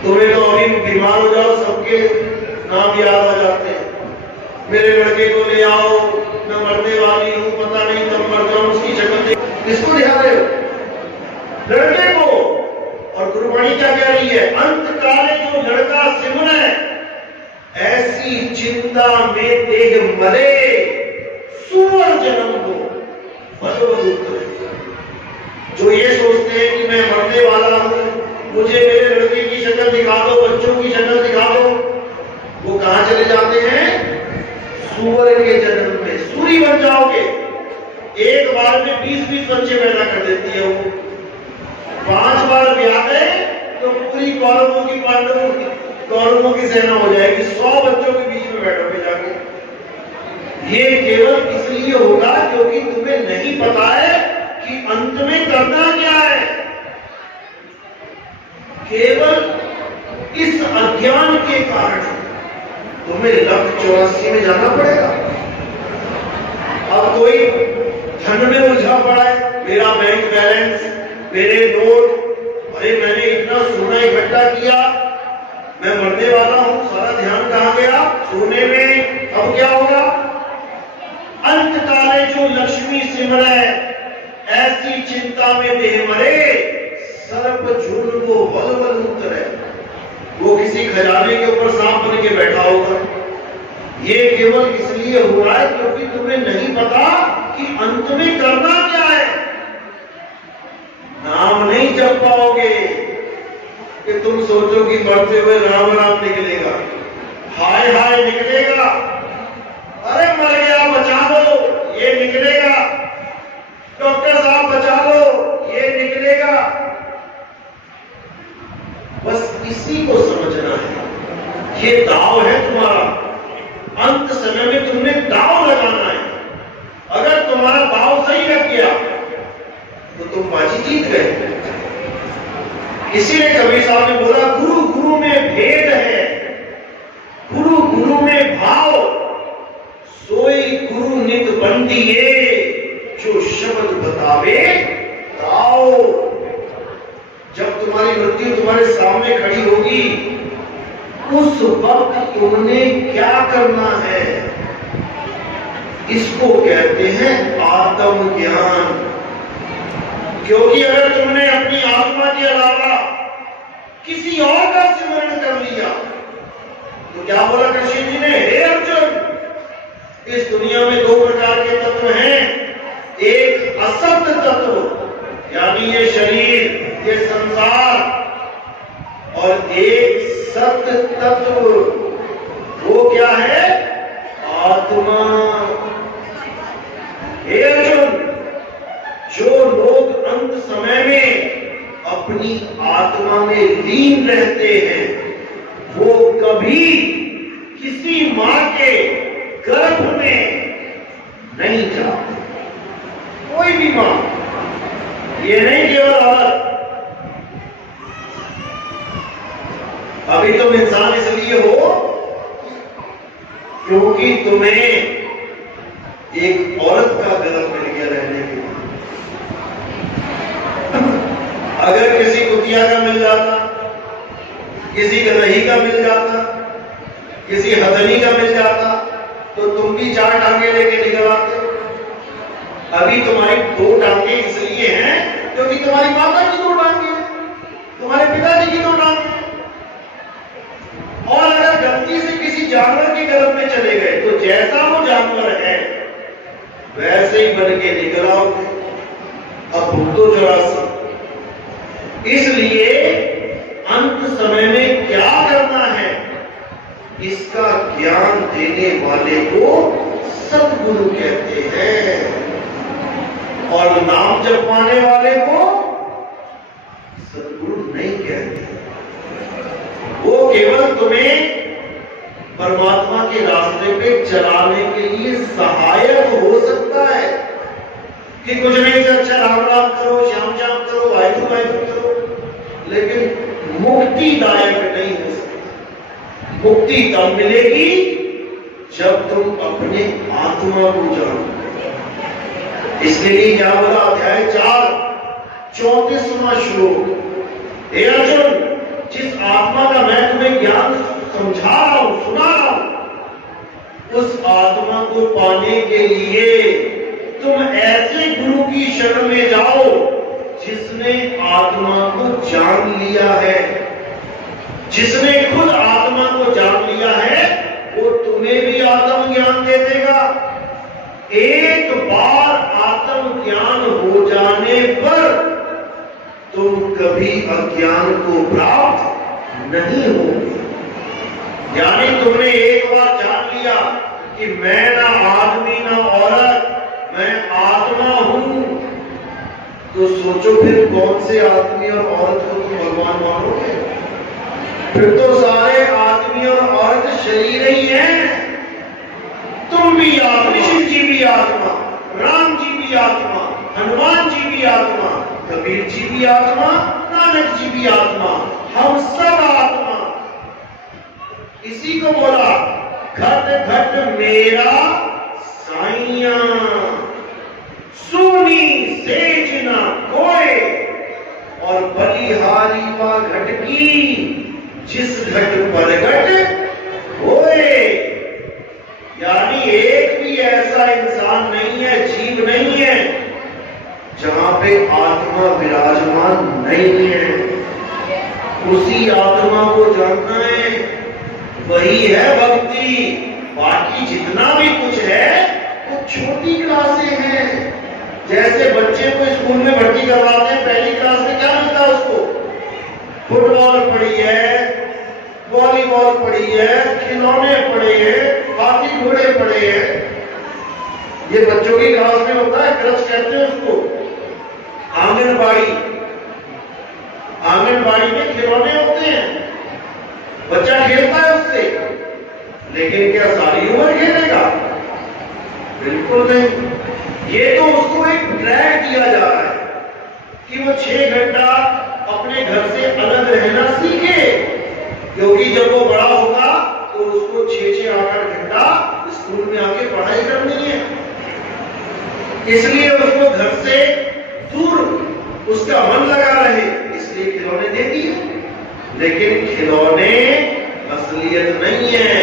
तुम्हें तो अभी बीमार हो जाओ, सबके नाम याद आ जाते हैं। मेरे लड़के को ले आओ, मैं मरने वाली हूं, पता नहीं कब मर जाऊं, उसकी शक्ल देख। किसको ध्यान रहे हो? लड़के को। और गुरुवाणी क्या कह रही है? अंत काले जो लड़का सिमरे, ऐसी चिंता में देह मरे, सुअर जन्म दो भगवत। जो ये सोचते हैं कि मैं मरने वाला हूं, मुझे मेरे लड़के की शक्ल दिखा दो, बच्चों की शक्ल दिखा दो, वो कहां चले जाते हैं? सुअर के जन्म में। सूरी बन जाओगे। एक बार में 20-20 बच्चे पैदा कर देती है वो। 5 बार ब्याह गए तो पूरी कौरवों की कौरवों की सेना हो जाएगी। 100 बच्चों के बीच में बैठोगे जाके। ये केवल इसलिए होगा क्योंकि तुम्हें नहीं पता है कि अंत में करना क्या है। केवल इस अज्ञान के कारण तुम्हें लक्ष्य 84 में जाना पड़ेगा। अब कोई धन में उलझा पड़ा है, मेरा बैंक बैलेंस, मेरे नोट, अरे मैंने इतना सोना इकट्ठा किया, मैं मरने वाला हूं, सारा ध्यान कहां गया? सोने में। अब क्या होगा? अंत काले जो लक्ष्मी सिमरे, ऐसी चिंता में देह मरे, सर्प झुंड को बल बल उतरे। वो किसी खजाने के ऊपर सांप बन के बैठा होगा। ये केवल इसलिए हो रहा है क्योंकि तुम्हें नहीं पता कि अंत में करना क्या है। नाम नहीं जप पाओगे कि तुम सोचो कि मरते हुए राम राम निकलेगा, हाय हाय निकलेगा, अरे मर गया बचा लो, ये निकलेगा, डॉक्टर साहब बचा लो, ये निकलेगा। बस इसी को समझना है। ये दाव है तुम्हारा। अंत समय में तुमने दाव लगाना है। अगर तुम्हारा दाव सही लग गया तो तुम बाजी जीत गए। इसीलिए कबीर साहब ने बोला, गुरु गुरु में भेद है, गुरु गुरु में भाव, सोई गुरु नित बंदिए, जो शब्द बतावे ताओ। जब तुम्हारी मृत्यु तुम्हारे सामने खड़ी होगी, उस वक्त तुमने क्या करना है, इसको कहते हैं आत्मज्ञान। क्योंकि अगर तुमने अपनी आत्मा के अलावा किसी और का स्मरण कर लिया तो क्या बोला कृष्ण जी ने? हे अर्जुन, इस दुनिया में 2 प्रकार के तत्व हैं। एक असत तत्व यानी ये शरीर, ये संसार, और एक सत्य तत्व। वो क्या है? आत्मा। हे अर्जुन, जो लोग अंत समय में अपनी आत्मा में लीन रहते हैं, वो कभी किसी मां के गर्भ में नहीं जाते। कोई भी मां, ये नहीं केवल औरत। अभी तुम इंसान इसलिए हो क्योंकि तुम्हें एक औरत का गर्भ मिल गया रहने के लिए। अगर किसी कुतिया का मिल जाता, किसी गदही का मिल जाता, किसी हथनी का मिल जाता, तो तुम भी 4 टांगे लेके निकल आते। अभी तुम्हारी 2 टांगे इसलिए हैं क्योंकि तुम्हारी माता की 2 टांगे हैं, तुम्हारे पिताजी की 2 टांगे हैं। और अगर गलती से किसी जानवर के गर्भ में चले गए तो जैसा वो जानवर है वैसे ही बन के निकल आओगे। अब भुगतो 84। इसलिए अंत समय में क्या करना है, इसका ज्ञान देने वाले को सतगुरु कहते हैं, और नाम जपवाने वाले को सतगुरु नहीं कहते। वो केवल तुम्हें परमात्मा के रास्ते पे चलाने के लिए सहायक हो सकता है कि कुछ नहीं से अच्छा राम राम करो, श्याम श्याम करो, वाहिगुरु वाहिगुरु करो, लेकिन मुक्तिदायक नहीं हो सकता। मुक्ति तब मिलेगी जब तुम अपने आत्मा को जानो। इसलिए क्या बोला? अध्याय 4 34वां श्लोक, हे अर्जुन, जिस आत्मा का मैं तुम्हें ज्ञान समझा रहा हूं, सुना रहा हूं, उस आत्मा को पाने के लिए तुम ऐसे गुरु की शरण में जाओ जिसने आत्मा को जान लिया है, जिसने खुद आत्मा को जान लिया है, वो तुम्हें भी आत्म ज्ञान दे देगा। एक बार आत्म ज्ञान हो जाने पर तुम कभी अज्ञान को प्राप्त नहीं होगे। यानी तुमने एक बार जान लिया कि मैं ना आदमी ना औरत, मैं आत्मा हूं, तो सोचो फिर कौन से आदमी और औरत को तुम भगवान मानोगे? फिर तो सारे आदमी और औरत शरीर ही हैं। तुम भी आत्मा, शिव जी भी आत्मा, राम जी भी आत्मा, हनुमान जी भी आत्मा, कबीर जी भी आत्मा, नानक जी भी आत्मा, हम सब आत्मा। इसी को बोला घट घट मेरा साइया, सुनी सेज ना कोय, और बलिहारी वा घट की, जिस घट पर घट होए। यानी एक भी ऐसा इंसान नहीं है, जीव नहीं है, जहां पे आत्मा विराजमान नहीं है। उसी आत्मा को जानना है, वही है भक्ति। बाकी जितना भी कुछ है वो छोटी क्लासें हैं। जैसे बच्चे को स्कूल में भर्ती करवाते हैं, पहली क्लास में क्या मिलता है उसको? फुटबॉल पड़ी है, वॉलीबॉल पड़ी है, खिलौने पड़े हैं, हाथी घोड़े पड़े हैं। ये बच्चों की क्लास में होता है, क्रच कहते हैं उसको। आंगनबाड़ी, आंगनबाड़ी में खिलौने होते हैं, बच्चा खेलता है उससे, लेकिन क्या सारी उम्र खेलेगा? बिल्कुल नहीं। ये तो उसको एक ट्रैक दिया जा रहा है कि वो 6 घंटा अपने घर से अलग रहना सीखे, क्योंकि जब वो बड़ा होगा तो उसको 6-6, 8-8 घंटा स्कूल में आके पढ़ाई करनी है। इसलिए उसको घर से दूर उसका मन लगा रहे, इसलिए खिलौने दे दिए। लेकिन खिलौने असलियत नहीं है,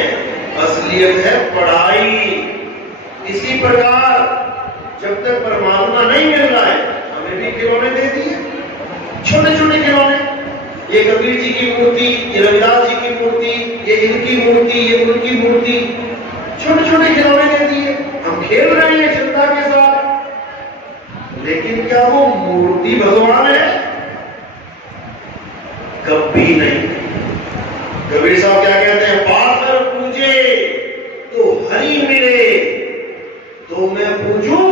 असलियत है पढ़ाई। इसी प्रकार जब तक परमात्मा नहीं मिल रहा है, हमें भी खिलौने दे दिए, छोटे छोटे खिलौने। ये कबीर जी की मूर्ति, ये रविदास जी की मूर्ति, ये इनकी मूर्ति, ये उनकी मूर्ति, छोटे छोटे खिलौने दे दिए। हम खेल रहे हैं चिंता के साथ, लेकिन क्या वो मूर्ति भगवान है? कभी नहीं। कबीर साहब क्या कहते हैं? पाथर पूजे तो हरि मिले, तो मैं पूजूं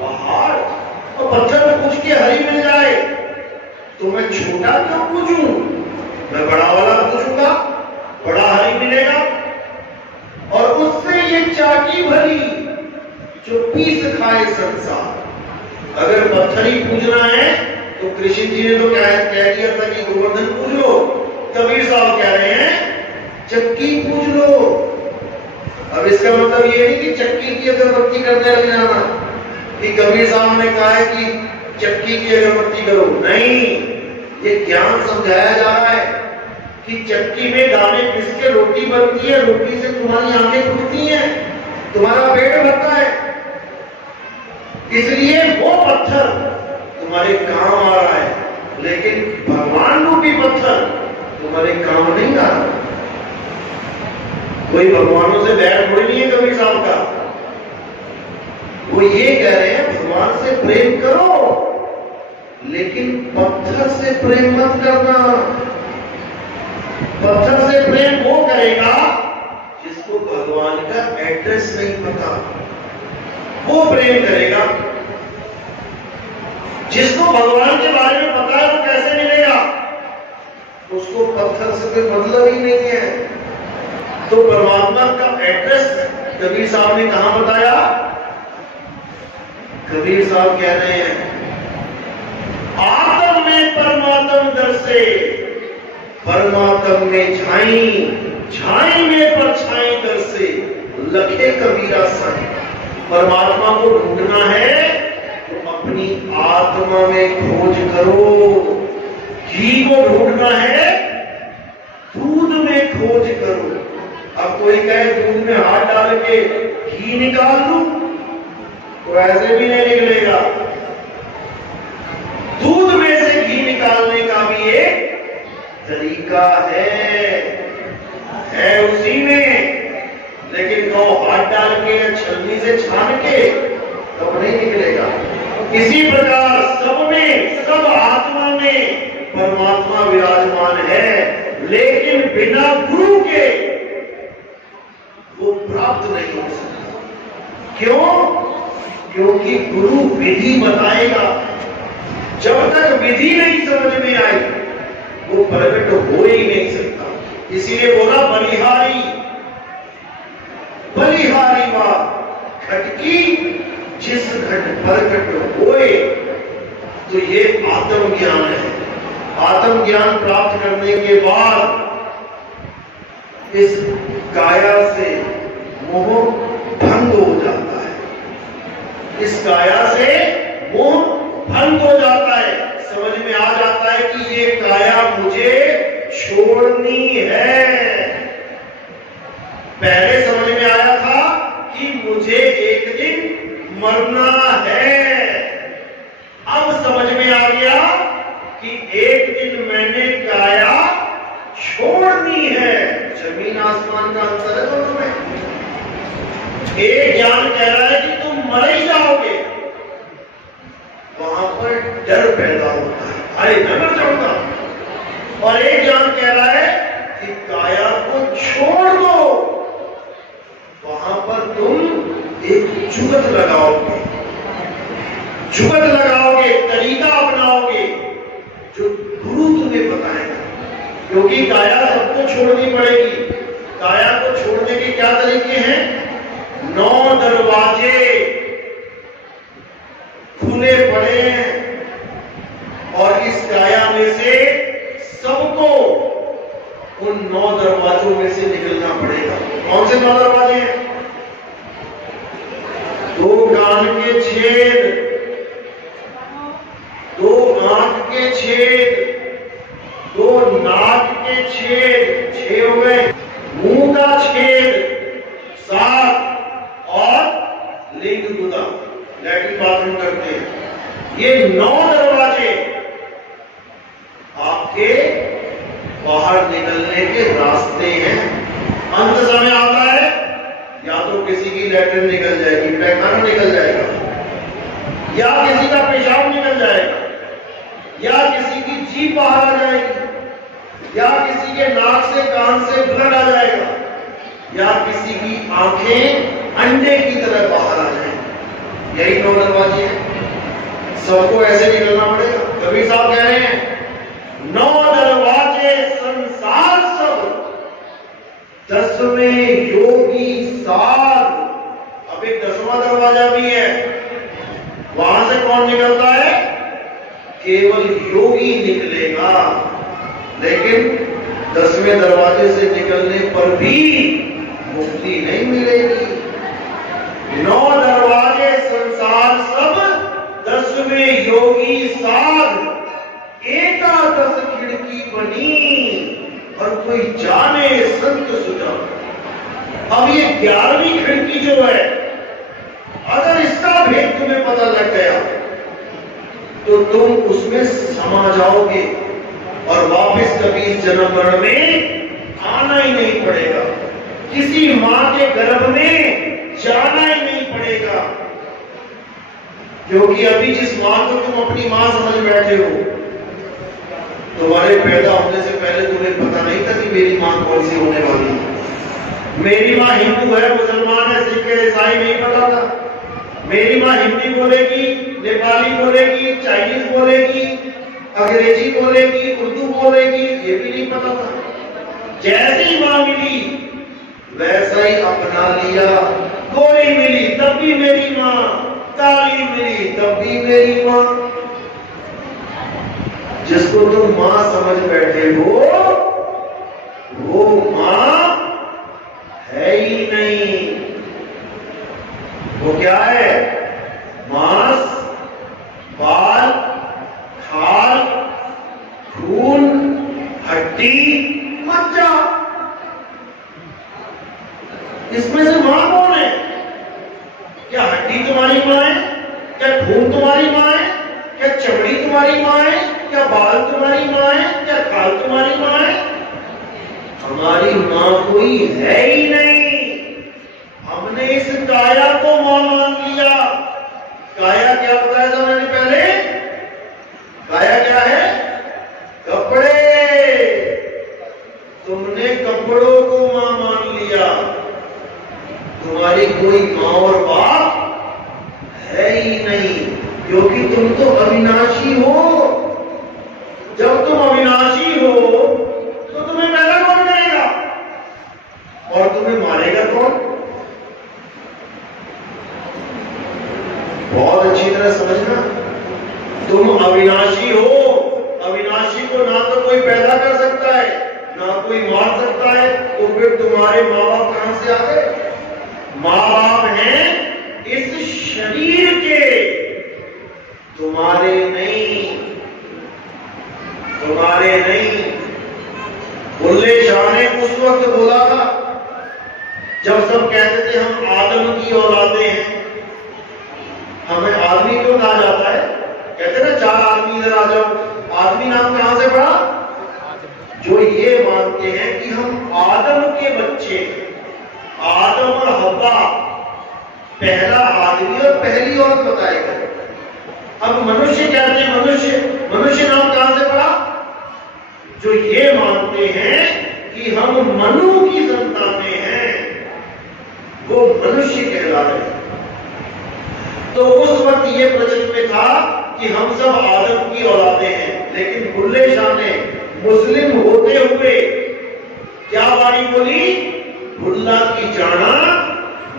पहाड़। तो पत्थर पूछ के हरि मिल जाए तो मैं छोटा क्यों पूजूं? मैं बड़ा वाला पूजूंगा, बड़ा हरि मिलेगा। और उससे ये चाकी भरी जो पीस खाए संसार। अगर पत्थर ही पूजना है तो कृष्ण जी ने तो कह दिया था कि गोवर्धन पूज लो। कबीर साहब कह रहे हैं चक्की पूज लो। अब इसका मतलब ये नहीं कि चक्की की अगरबत्ती करने लग जाना, कि कबीर साहब ने कहा है कि चक्की की अगरबत्ती करो। नहीं, ये ज्ञान समझाया जा रहा है कि चक्की में दाने पिस के रोटी बनती है, रोटी से तुम्हारी आंखें खुलती हैं, तुम्हारा पेट भरता है। इसलिए वो पत्थर तुम्हारे काम आ रहा है, लेकिन भगवान रूपी पत्थर तुम्हारे काम नहीं आ रहा। कोई भगवानों से बैर थोड़ी नहीं है कबीर साहब का। वो ये कह रहे हैं भगवान से प्रेम करो, लेकिन पत्थर से प्रेम मत करना। पत्थर से प्रेम वो करेगा जिसको भगवान का एड्रेस नहीं पता, वो प्रेम करेगा। जिसको भगवान के बारे में पता है वो कैसे मिलेगा? उसको पत्थर से कोई मतलब ही नहीं है। तो परमात्मा का एड्रेस कबीर साहब ने कहां बताया? कबीर साहब कह रहे हैं आत्म में परमात्म दर्शे, परमात्म में छाई, छाई में परछाई दर्शे, लखे कबीरा साई। परमात्मा को ढूंढना है तो अपनी आत्मा में खोज करो। घी को ढूंढना है दूध में खोज करो। अब कोई कहे दूध में हाथ डाल के घी निकाल दूं, तो ऐसे भी नहीं निकलेगा। दूध में से घी निकालने का भी एक तरीका है उसी में, लेकिन वो हाथ डाल के या छलनी से छान के तब नहीं निकलेगा। इसी प्रकार सब में, सब आत्मा में परमात्मा विराजमान है, लेकिन बिना गुरु के वो प्राप्त नहीं हो सकता। क्यों? क्योंकि गुरु विधि बताएगा। जब तक विधि नहीं समझ में आई वो प्रकट हो ही नहीं सकता। इसीलिए बोला बलिहारी, बलिहारी वा खटकी जिस घट प्रकट होए। तो ये आत्मज्ञान है। आत्मज्ञान प्राप्त करने के बाद इस काया से मोह भंग हो जाता है। इस काया से मोह भंग हो जाता है। समझ में आ जाता है कि ये काया मुझे छोड़नी है। पहले समझ में आया था कि मुझे एक दिन मरना है। अब समझ में आ गया कि एक दिन मैंने काया छोड़नी है। जमीन आसमान का अंतर है दोनों में। एक ज्ञान कह रहा है कि तुम मर ही जाओगे, वहां पर डर पैदा होता है, अरे मैं मर जाऊंगा। और एक ज्ञान कह रहा है कि काया को छोड़ दो, वहां पर तुम एक जुगत लगाओगे, जुगत लगाओगे, तरीका अपनाओगे जो गुरु तुम्हें बताएगा। क्योंकि काया सबको छोड़नी पड़ेगी। काया को छोड़ने के क्या तरीके हैं? 9 दरवाजे खुले पड़े हैं और इस काया में से सबको उन 9 दरवाजों में से निकलना पड़ेगा। कौन से 9 दरवाजे हैं? 2 कान के छेद, 2 आंख के छेद, 2 नाक के छेद, 6 हो गए, मुंह का छेद 7 और लिंग गुदा, लैट्रिन बाथरूम करते हैं। ये 9 दरवाजे आपके बाहर निकलने के रास्ते हैं। अंत समय आता है, या तो किसी की लैट्रिन निकल जाएगी, पैखाना निकल जाएगा, या किसी का पेशाब निकल जाएगा, या किसी की जीभ बाहर आ जाएगी, या किसी के नाक से कान से ब्लड आ जाएगा, या किसी की आंखें अंडे की तरह बाहर आ जाएंगी। यही 9 दरवाजे हैं। सबको ऐसे निकलना पड़ेगा। कबीर साहब कह रहे हैं 9 दरवाजे संसार सब, 10वें योगी साध। अब एक 10वां दरवाजा भी है। वहां से कौन निकलता है? केवल योगी निकलेगा। लेकिन 10वें दरवाजे से निकलने पर भी मुक्ति नहीं मिलेगी। 9 दरवाजे संसार सब, 10वें योगी साध। एकादश खिड़की बनी और कोई जाने संत सुजा। अब ये 11वीं खिड़की जो है, अगर इसका भेद तुम्हें पता लग गया तो तुम उसमें समा जाओगे और वापस कभी इस जन्म मरण में आना ही नहीं पड़ेगा। किसी मां के गर्भ में जाना ही नहीं पड़ेगा। क्योंकि अभी जिस मां को तुम अपनी मां समझ बैठे हो, तुम्हारे पैदा होने से पहले तुम्हें पता नहीं था कि मेरी मां कौन सी होने वाली है। मेरी मां हिंदू है, मुसलमान है, सिख है, ईसाई, नहीं पता था। मेरी मां हिंदी बोलेगी, नेपाली बोलेगी, चाइनीज बोलेगी, अंग्रेजी बोलेगी, उर्दू बोलेगी, ये भी नहीं पता था। जैसी मां मिली वैसा ही अपना लिया। गोरी मिली तब भी मेरी मां, काली मिली तब भी मेरी मां। जिसको तुम मां समझ बैठे हो वो मां है ही नहीं। वो क्या है? मांस, बाल, खाल, खून, हड्डी, मज्जा। इसमें से मां कौन है? क्या हड्डी तुम्हारी मां है? क्या खून तुम्हारी मां है? क्या चमड़ी तुम्हारी मां है? क्या बाल तुम्हारी मां है? क्या खाल तुम्हारी माँ है? हमारी माँ कोई है ही नहीं। हमने इस काया को माँ मान लिया। काया क्या बताया था मैंने पहले? काया क्या है? कपड़े। तुमने कपड़ों को माँ मान लिया। तुम्हारी कोई माँ और बाप है ही नहीं, क्योंकि तुम तो अविनाशी हो। जब तुम अविनाशी हो तो तुम्हें पैदा कौन करेगा और तुम्हें मारेगा कौन? बहुत अच्छी तरह समझना। तुम अविनाशी हो। अविनाशी को ना तो कोई पैदा कर सकता है ना कोई मार सकता है। तो फिर तुम्हारे माँ बाप कहां से आ गए? माँ बाप हैं इस शरीर के, तुम्हारे नहीं, तुम्हारे नहीं। बुल्ले शाह ने उस वक्त बोला था जब सब कहते थे हम आदम की औलादे हैं। हमें आदमी क्यों कहा जाता है? कहते ना 4 आदमी इधर आ जाओ। आदमी नाम कहां से पड़ा? जो ये मानते हैं कि हम आदम के बच्चे हैं। आदम और हव्वा, पहला आदमी और पहली औरत बताए गए। अब मनुष्य कहते हैं मनुष्य, मनुष्य नाम कहां से पड़ा? जो ये मानते हैं कि हम मनु की संतानें हैं, वो मनुष्य कहला रहे हैं। तो उस वक्त ये प्रचलित में था कि हम सब आदम की औलादे हैं। लेकिन बुल्ले शाह ने मुस्लिम होते हुए क्या बाणी बोली? बुल्ला की जाना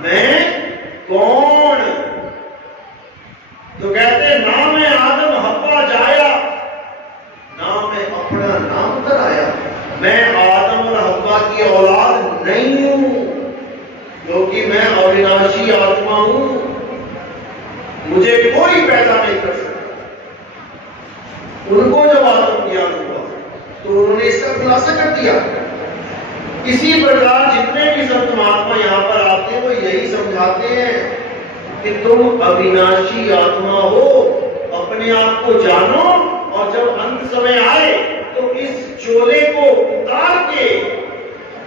मैं कौन? तो कहते ना मैं आदम हव्वा जाया, ना मैं अपना नाम कराया। मैं आदम और हव्वा की औलाद नहीं हूं, क्योंकि मैं अविनाशी आत्मा हूं। मुझे कोई पैदा नहीं कर सकता। उनको जब आत्म ज्ञान हुआ तो उन्होंने इसका खुलासा कर दिया। इसी प्रकार जितने भी संत महात्मा यहाँ पर आते हैं वो यही समझाते हैं कि तुम अविनाशी आत्मा हो, अपने आप को जानो, और जब अंत समय आए तो इस चोले को उतार के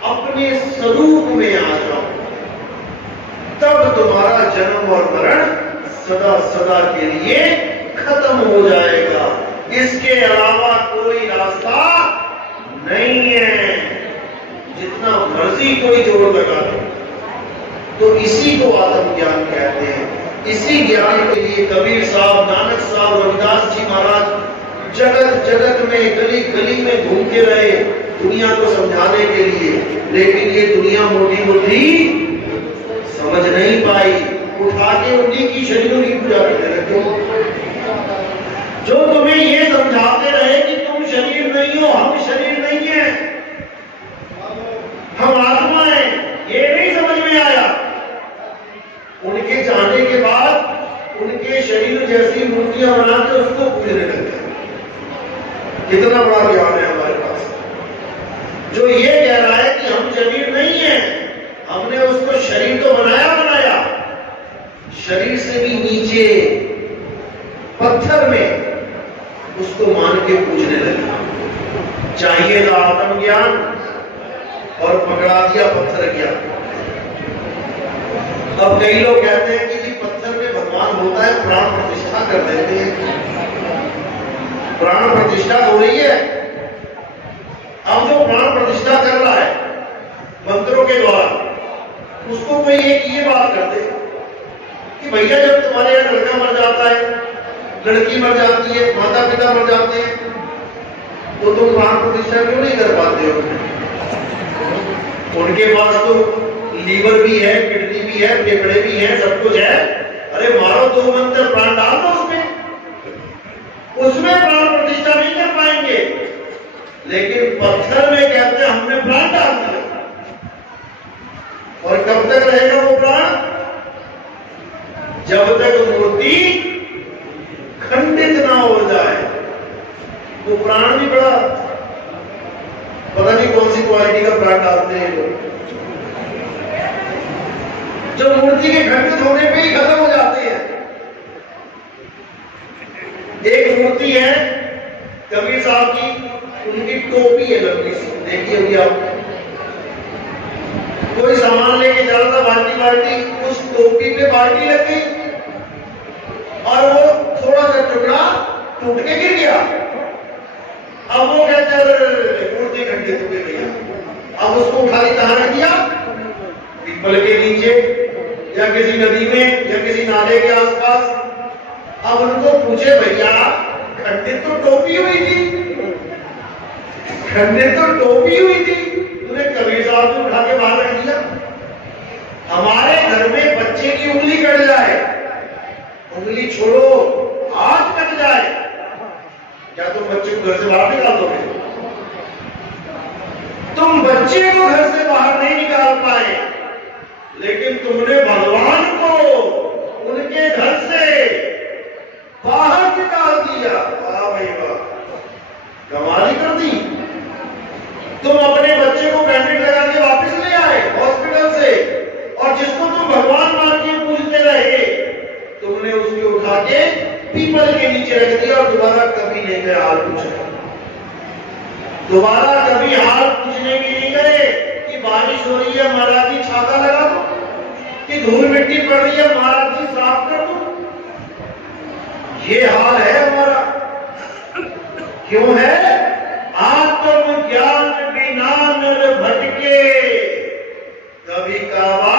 अपने स्वरूप में आ जाओ। तब तुम्हारा जन्म और मरण सदा सदा के लिए खत्म हो जाएगा। इसके अलावा कोई रास्ता नहीं है। जितना मर्जी कोई जोर लगा दो। तो इसी को आत्मज्ञान कहते हैं। इसी ज्ञान के लिए कबीर साहब, नानक साहब, रविदास जी महाराज जगत जगत में, गली गली में घूमते रहे दुनिया को समझाने के लिए। लेकिन ये दुनिया मोटी मोटी समझ नहीं पाई। उठा के उन्हीं की शरीरों की पूजा करने लगे। जो तुम्हें ये समझाते रहे कि तुम शरीर नहीं हो, हम शरीर नहीं है, हम आत्मा है, ये नहीं समझ में आया। उनके जाने के बाद उनके शरीर जैसी मूर्तियां बनाकर उसको पूजने लग गए। कितना बड़ा ज्ञान है हमारे पास। जो ये कह रहा है कि हम शरीर नहीं है, हमने उसको शरीर तो बनाया बनाया, शरीर से भी नीचे पत्थर में उसको मान के पूजने लगे। चाहिए था आत्मज्ञान और पकड़ा दिया पत्थर ज्ञान। अब कई लोग कहते हैं कि जी पत्थर में भगवान होता है, प्राण प्रतिष्ठा कर देते हैं। प्राण प्रतिष्ठा हो रही है। अब जो प्राण प्रतिष्ठा कर रहा है मंत्रों के द्वारा, उसको कोई एक ये बात कर दे कि भैया जब तुम्हारे यहाँ लड़का मर जाता है, लड़की मर जाती है, माता पिता मर जाते हैं, तो तुम प्राण प्रतिष्ठा क्यों नहीं कर पाते हो? उनके पास तो लीवर भी है, किडनी भी है, फेफड़े भी हैं, सब कुछ है। अरे मारो 2 मंत्र, प्राण डाल दो उसमें प्राण प्रतिष्ठा नहीं कर पाएंगे। लेकिन पत्थर में कहते हैं हमने प्राण डाल दिया। और कब तक रहेगा वो प्राण? जब तक मूर्ति खंडित ना हो जाए। वो प्राण भी बड़ा पता नहीं कौन सी क्वालिटी का प्राण डालते हैं लोग, जो मूर्ति के खंडित होने पे ही खत्म हो जाते हैं। एक मूर्ति है कबीर साहब की, उनकी टोपी है लंबी सी, देखिए अभी आप कोई सामान लेके जा रहा था बाल्टी बाल्टी, उस टोपी पे बाल्टी लग गई और वो थोड़ा सा टुकड़ा टूट के गिर गया। अब वो कहते मूर्ति घंटे टूटे भैया, अब उसको उठा के कहां रख दिया? पीपल के नीचे या किसी नदी में या किसी नाले के आसपास। अब उनको पूछे भैया खंडित तो टोपी हुई थी, खंडित तो टोपी हुई थी, तूने कबीर साहब को उठा के बाहर रख दिया। हमारे घर में बच्चे की उंगली कट जाए, उंगली छोड़ो हाथ कट जाए, क्या तुम बच्चे को घर से बाहर निकाल दोगे? तुम बच्चे को घर से बाहर नहीं निकाल पाए, लेकिन तुमने भगवान को उनके घर से बाहर निकाल दिया। वाह भाई वाह, कमाल कर दी। तुम अपने बच्चे को बैंडेज लगा के वापस ले आए हॉस्पिटल से, और जिसको तुम भगवान मान के पूजते रहे, तुमने उसके उठा के पीपल के नीचे रख दिया और दोबारा कभी नहीं गए हाल पूछने, दोबारा कभी हाल पूछने भी नहीं गए कि बारिश हो रही है महाराज जी छाता लगा दो, कि धूल मिट्टी पड़ रही है महाराज जी साफ कर दो। ये हाल है हमारा। क्यों है? आत्म ज्ञान बिना नर भटके, कभी काबा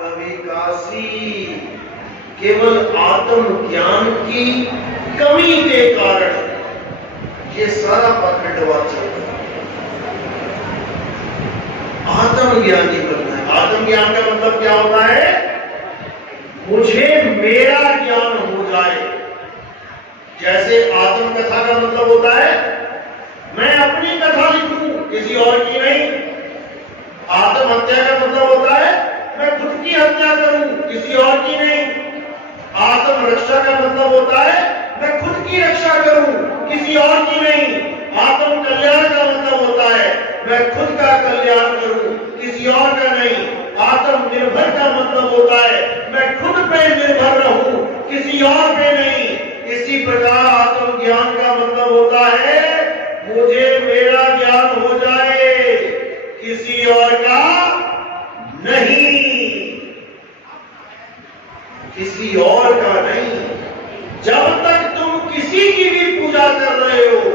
कभी काशी। केवल आत्म ज्ञान की कमी के कारण ये सारा पखंडवा चल रहा है। आत्मज्ञानी बनना है। आत्मज्ञान का मतलब क्या होता है? मुझे मेरा ज्ञान हो जाए। जैसे आत्मकथा का मतलब होता है मैं अपनी कथा लिखूं, किसी और की नहीं। आत्महत्या का मतलब होता है मैं खुद की हत्या करूं, किसी और की नहीं। आत्मरक्षा का मतलब होता है मैं खुद की रक्षा करूं, किसी और की नहीं। आत्म कल्याण का मतलब होता है मैं खुद का कल्याण करूं, किसी और का नहीं। आत्मनिर्भर का मतलब होता है मैं खुद पे निर्भर रहूं, किसी और पे नहीं। इसी प्रकार आत्मज्ञान का मतलब होता है मुझे मेरा ज्ञान हो जाए, किसी और का नहीं, किसी और का नहीं। जब तक तुम किसी की भी पूजा कर रहे हो,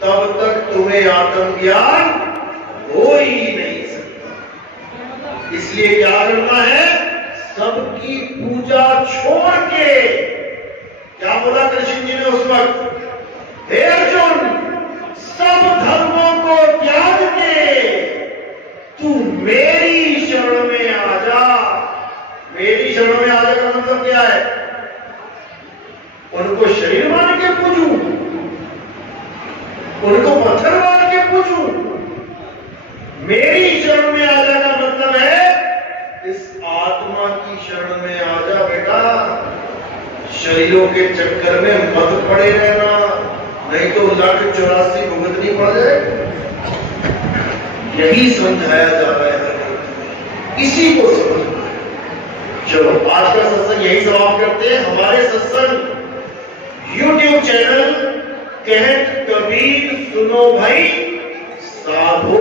तब तक तुम्हें आत्मज्ञान हो ही नहीं सकता। इसलिए क्या करना है? सबकी पूजा छोड़ के, क्या बोला कृष्ण जी ने उस वक्त? हे अर्जुन, सब धर्मों को त्याग के तू मेरी शरण में आ जा। मेरी शरण में आने का मतलब क्या है? उनको शरीर मान के पूजूं, उनको पत्थर मान के पूजूं। मेरी शरण में आ जाने का मतलब है इस आत्मा की शरण में आ जा बेटा। शरीरों के चक्कर में मत पड़े रहना, नहीं तो लट 84 भुगतनी पड़ जाए। यही समझाया जा रहा है, इसी को समझना। चलो आज का सत्संग यही समाप्त करते हैं। हमारे सत्संग YouTube चैनल कहत कबीर सुनो भाई साधो,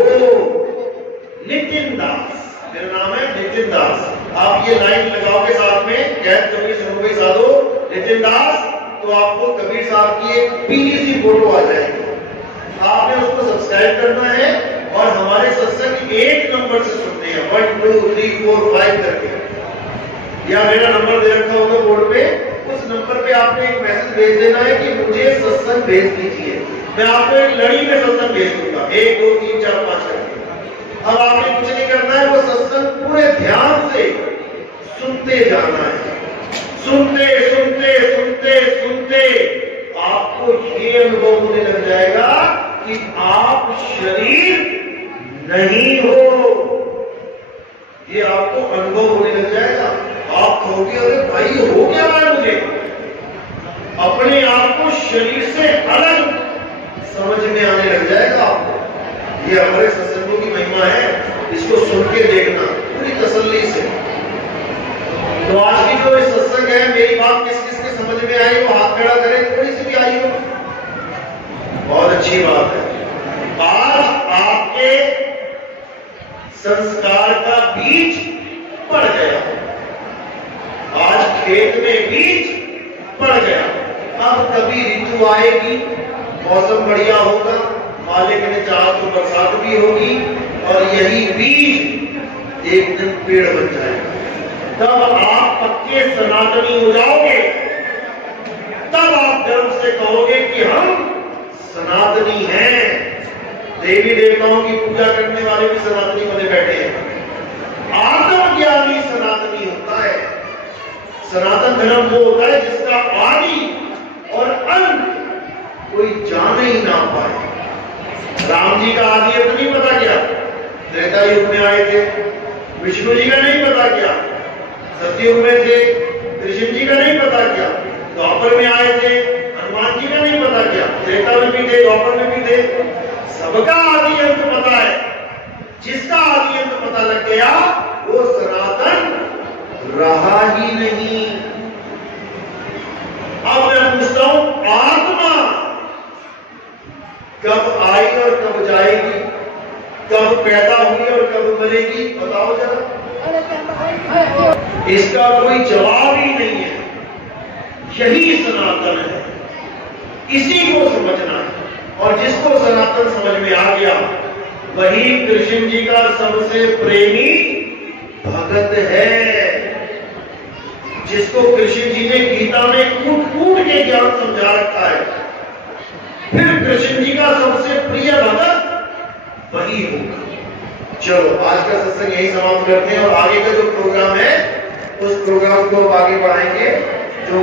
नितिन दास, मेरा नाम है नितिन दास। आप ये लाइन लगाओगे साथ में, कहत कबीर सुनो भाई साधो नितिन दास, तो आपको कबीर साहब की एक पीली सी फोटो आ जाएगी। आपने उसको सब्सक्राइब करना है और हमारे सत्संग 1 नंबर से सुनते हैं, 1 2 3 4 5 करके, या मेरा नंबर दे रखा होगा बोर्ड पे, उस नंबर पे आपने एक मैसेज भेज देना है कि मुझे सत्संग भेज दीजिए। मैं आपको एक लड़ी में सत्संग भेज दूंगा, 1 2 3 4 5 करके। अब आपने कुछ नहीं करना है, वो सत्संग पूरे ध्यान से सुनते जाना है। सुनते सुनते सुनते सुनते आपको ये अनुभव होने लग जाएगा कि आप शरीर नहीं हो। ये आपको अनुभव होने लग जाएगा। आप कहोगे अरे भाई हो क्या रहा है मुझे? अपने आप को शरीर से अलग समझ में आने लग जाएगा आपको। ये हमारे सत्संगों की महिमा है, इसको सुन के देखना पूरी तसल्ली से। तो आज की जो सत्संग है, मेरी बात किस किस के समझ में आई वो हाथ खड़ा करें, थोड़ी सी भी आई हो। बहुत अच्छी अच्छी बात है। आज आपके संस्कार का बीज पड़ गया, आज खेत में बीज पड़ गया। अब कभी ऋतु आएगी, मौसम बढ़िया होगा, मालिक ने चाहा तो बरसात भी होगी और यही बीज एक दिन पेड़ बन जाएगा। तब आप पक्के सनातनी हो जाओगे, तब आप गर्व से कहोगे कि हम सनातनी हैं। देवी देवताओं की पूजा करने वाले भी सनातनी बने बैठे हैं। आत्मज्ञानी सनातनी होता है। सनातन धर्म वो होता है जिसका आदि और अंत कोई जान ही ना पाए। राम जी का आदि अंत नहीं पता क्या, त्रेता युग में आए थे। विष्णु जी का नहीं पता क्या, सतयुग में थे। कृष्ण जी का नहीं पता क्या, द्वापर में आए थे। हनुमान जी का नहीं पता क्या, त्रेता में भी थे, द्वापर में भी थे। सबका आदि अंत पता है। जिसका आदि अंत पता लग गया वो सनातन रहा ही नहीं। अब मैं पूछता हूं, आत्मा कब आई और कब जाएगी, कब पैदा हुई और कब मरेगी, बताओ जरा। इसका कोई जवाब ही नहीं है। यही सनातन है, इसी को समझना है। और जिसको सनातन समझ में आ गया वही कृष्ण जी का सबसे प्रेमी भगत है। जिसको कृष्ण जी ने गीता में कूट कूट के ज्ञान समझा रखा है, फिर कृष्ण जी का सबसे प्रिय भगत वही होगा। चलो आज का सत्संग यही समाप्त करते हैं और आगे का जो प्रोग्राम है उस प्रोग्राम को आगे बढ़ाएंगे। जो